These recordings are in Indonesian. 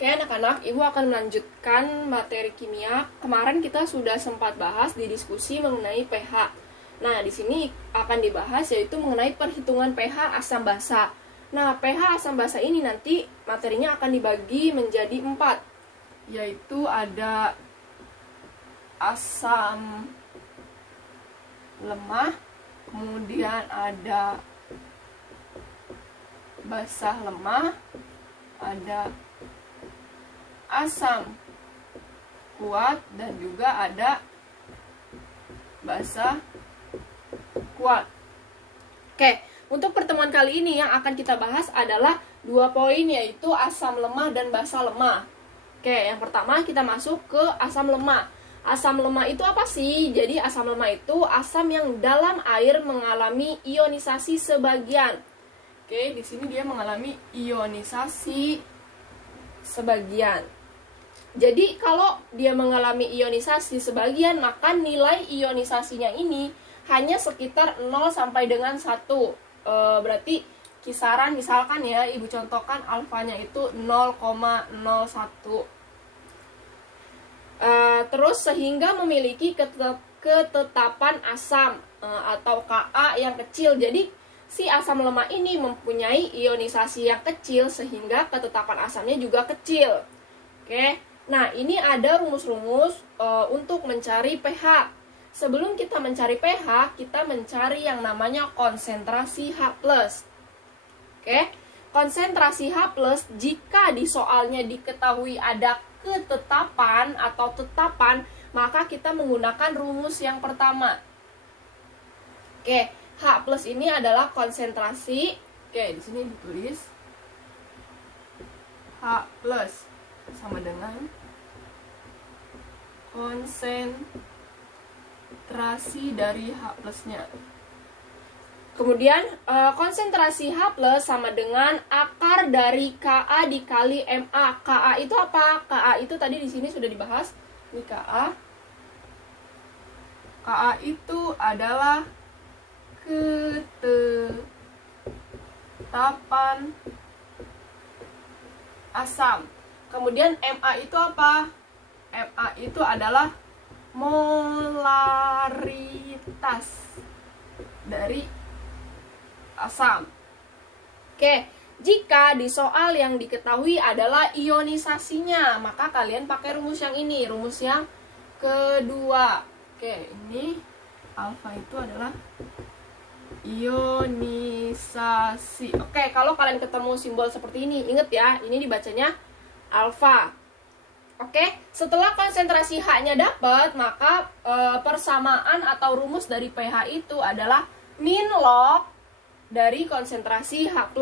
Oke anak-anak, Ibu akan melanjutkan materi kimia. Kemarin kita sudah sempat bahas di diskusi mengenai pH. Nah, di sini akan dibahas yaitu mengenai perhitungan pH asam basa. Nah, pH asam basa ini nanti materinya akan dibagi menjadi 4, yaitu ada asam lemah, kemudian ada basah lemah, ada asam kuat, dan juga ada basah kuat. Oke, untuk pertemuan kali ini yang akan kita bahas adalah 2 poin, yaitu asam lemah dan basah lemah. Oke, yang pertama kita masuk ke asam lemah. Asam lemah itu apa sih? Jadi asam lemah itu asam yang dalam air mengalami ionisasi sebagian. Oke, di sini dia mengalami ionisasi sebagian. Jadi kalau dia mengalami ionisasi sebagian, maka nilai ionisasinya ini hanya sekitar 0 sampai dengan 1. Berarti kisaran, misalkan ya, Ibu contohkan alfanya itu 0,01. Terus sehingga memiliki ketetapan asam atau Ka yang kecil. Jadi si asam lemah ini mempunyai ionisasi yang kecil sehingga ketetapan asamnya juga kecil. Oke. Nah, ini ada rumus-rumus untuk mencari pH. Sebelum kita mencari pH, kita mencari yang namanya konsentrasi H+. Oke. Konsentrasi H+, jika di soalnya diketahui ada ketetapan atau tetapan, maka kita menggunakan rumus yang pertama. Oke, H+ ini adalah konsentrasi. Oke, di sini ditulis H+ sama dengan konsentrasi dari H+-nya. Kemudian konsentrasi H+ sama dengan akar dari Ka dikali Ma. Ka itu apa? Ka itu tadi di sini sudah dibahas. Ini Ka. Ka itu adalah ketetapan asam. Kemudian Ma itu apa? Ma itu adalah molaritas dari asam. Oke, jika di soal yang diketahui adalah ionisasinya, maka kalian pakai rumus yang ini, rumus yang kedua. Oke, ini alfa itu adalah ionisasi. Oke, kalau kalian ketemu simbol seperti ini, ingat ya, ini dibacanya alfa. Oke, setelah konsentrasi H-nya dapat, maka persamaan atau rumus dari pH itu adalah min log dari konsentrasi H+.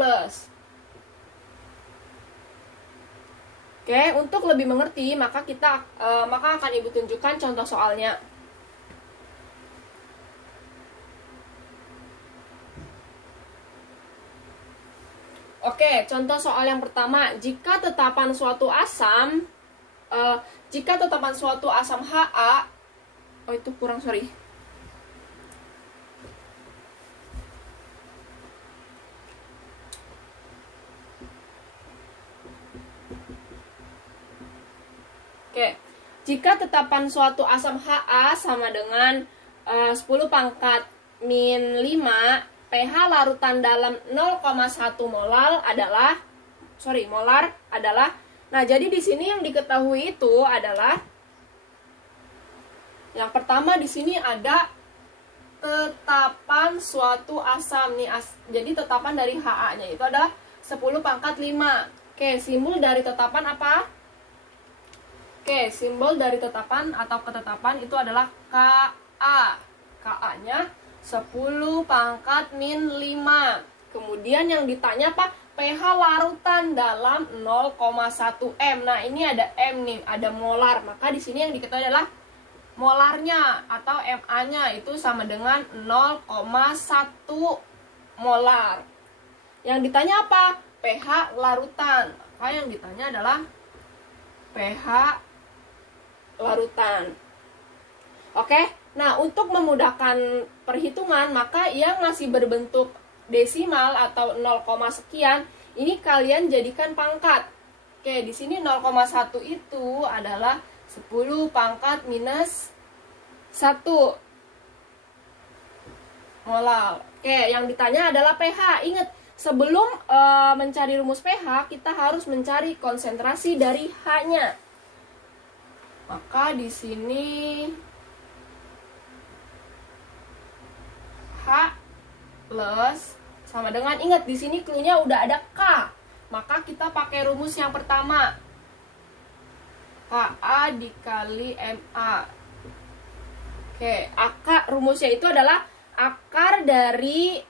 Oke, untuk lebih mengerti, maka akan Ibu tunjukkan contoh soalnya. Oke, contoh soal yang pertama, jika tetapan suatu asam Ha, oh itu kurang, sorry. Oke, jika tetapan suatu asam Ha sama dengan 10 pangkat min 5, pH larutan dalam 0,1 molar adalah, nah jadi di sini yang diketahui itu adalah yang pertama, di sini ada tetapan suatu asam nih, jadi tetapan dari Ha-nya itu adalah 10 pangkat 5. Oke, simbol dari tetapan apa? Oke, simbol dari tetapan atau ketetapan itu adalah Ka. Ka-nya 10 pangkat min 5. Kemudian yang ditanya apa? pH larutan dalam 0,1 M. Nah, ini ada M nih, ada molar. Maka di sini yang diketahui adalah molarnya atau Ma-nya itu sama dengan 0,1 molar. Yang ditanya apa? pH larutan. Maka yang ditanya adalah pH larutan. Oke, nah untuk memudahkan perhitungan, maka yang masih berbentuk desimal atau 0, sekian, ini kalian jadikan pangkat. Oke, di sini 0,1 itu adalah 10 pangkat minus 1 molal. Oke, yang ditanya adalah pH. Ingat, sebelum mencari rumus pH, kita harus mencari konsentrasi dari H-nya. Maka di sini H plus sama dengan, ingat di sini clue-nya udah ada K. Maka kita pakai rumus yang pertama. KA dikali MA. Oke, rumusnya itu adalah akar dari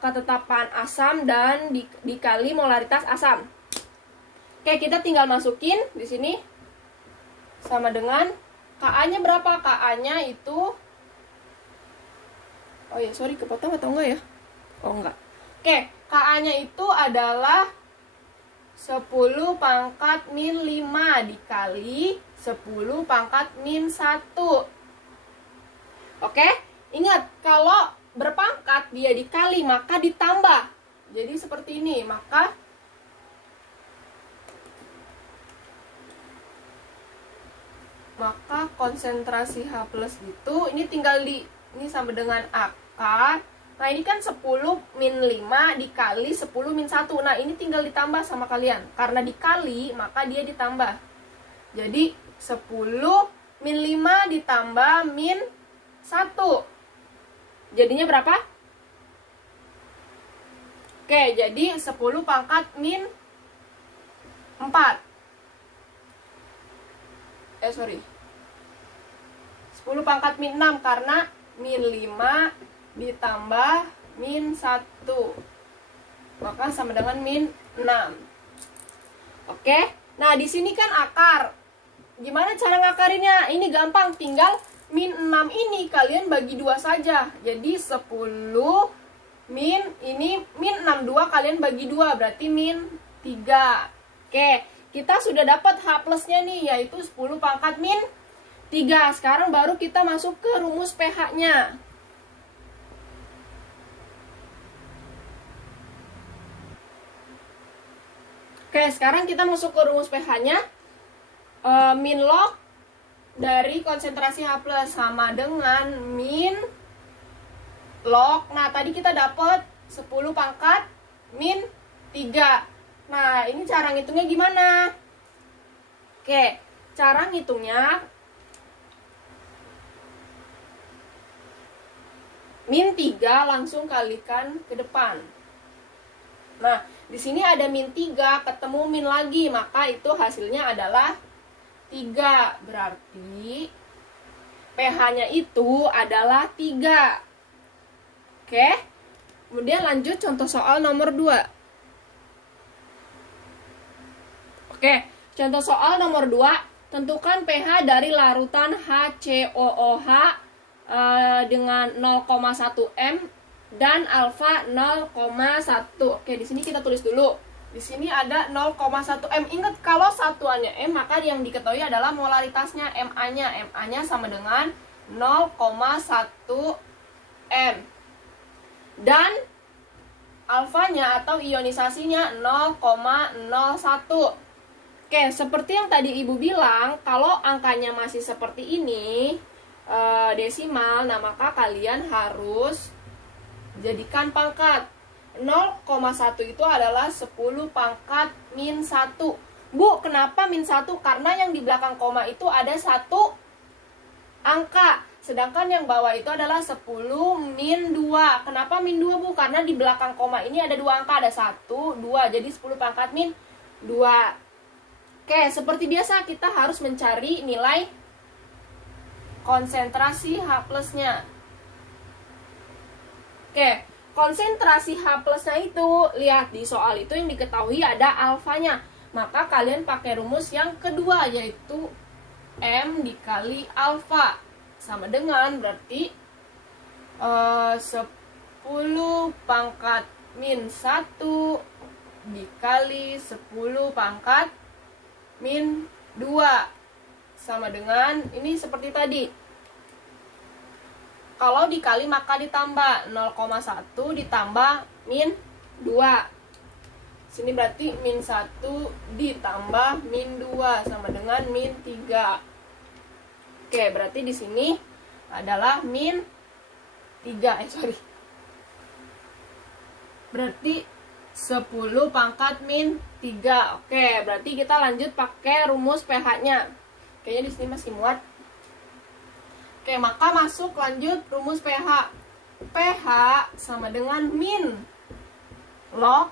ketetapan asam dan dikali molaritas asam. Oke, kita tinggal masukin di sini sama dengan KA-nya berapa? KA-nya itu, oh ya, sorry, kepotong atau enggak ya? Oh enggak. Oke, KA-nya itu adalah 10 pangkat min 5 dikali 10 pangkat min 1. Oke, ingat kalau berpangkat dia dikali maka ditambah. Jadi seperti ini, maka konsentrasi H plus itu ini tinggal ini sama dengan akar. Nah, ini kan 10 min 5 dikali 10 min 1. Nah, ini tinggal ditambah sama kalian. Karena dikali, maka dia ditambah. Jadi, 10 min 5 ditambah min 1. Jadinya berapa? Oke, jadi 10 pangkat min 4. 10 pangkat min 6 karena min 5 ditambah min 1, maka sama dengan min 6. Oke, nah di sini kan akar. Gimana cara ngakarinnya? Ini gampang, tinggal min 6 ini kalian bagi 2 saja. Jadi 10 min, ini min 62 kalian bagi 2, berarti min 3. Oke, kita sudah dapat H plusnya nih, yaitu 10 pangkat min 3. Sekarang baru kita masuk ke rumus pH-nya. Oke, sekarang kita masuk ke rumus pH-nya. Min log dari konsentrasi H plus sama dengan min log. Nah, tadi kita dapat 10 pangkat min 3. Nah, ini cara ngitungnya gimana? Oke, cara ngitungnya min 3 langsung kalikan ke depan. Nah, di sini ada min 3 ketemu min lagi, maka itu hasilnya adalah 3. Berarti pH-nya itu adalah 3. Oke. Kemudian lanjut contoh soal nomor 2. Oke, contoh soal nomor 2, tentukan pH dari larutan HCOOH dengan 0,1 M dan alfa 0,1. Oke, di sini kita tulis dulu. Di sini ada 0,1 M. Ingat, kalau satuannya M, maka yang diketahui adalah molaritasnya, MA-nya. MA-nya sama dengan 0,1 M. Dan alfanya atau ionisasinya 0,01. Oke, seperti yang tadi Ibu bilang, kalau angkanya masih seperti ini, desimal, nah maka kalian harus jadikan pangkat. 0,1 itu adalah 10 pangkat min 1. Bu, kenapa min 1? Karena yang di belakang koma itu ada 1 angka. Sedangkan yang bawah itu adalah 10 min 2. Kenapa min 2, Bu? Karena di belakang koma ini ada 2 angka. Ada 1, 2. Jadi 10 pangkat min 2. Oke, seperti biasa kita harus mencari nilai konsentrasi H plusnya. Oke, konsentrasi H plusnya itu, lihat di soal itu yang diketahui ada alfanya. Maka kalian pakai rumus yang kedua, yaitu M dikali alfa. Sama dengan berarti 10 pangkat min 1 dikali 10 pangkat min 2. Sama dengan, ini seperti tadi. Kalau dikali maka ditambah 0,1 ditambah min 2 Sini berarti min 1 ditambah min 2 sama dengan min 3. Oke, berarti di sini adalah min 3. Berarti 10 pangkat min 3. Oke, berarti kita lanjut pakai rumus pH-nya. Kayaknya di sini masih muat. Oke, maka masuk lanjut rumus pH. pH sama dengan min log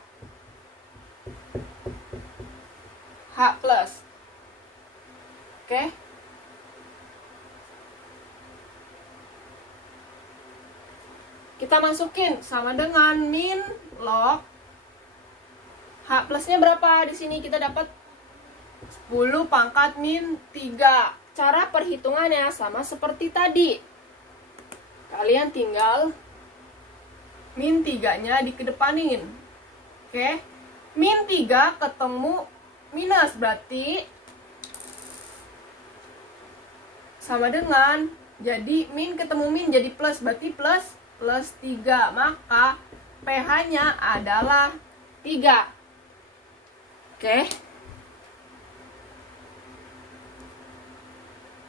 H plus. Oke. Kita masukin sama dengan min log H plusnya berapa? Di sini kita dapat 10 pangkat min 3. Cara perhitungannya sama seperti tadi. Kalian tinggal min 3-nya dikedepanin. Oke. Min 3 ketemu minus, berarti sama dengan, jadi min ketemu min jadi plus, berarti plus 3. Maka pH-nya adalah 3. Oke.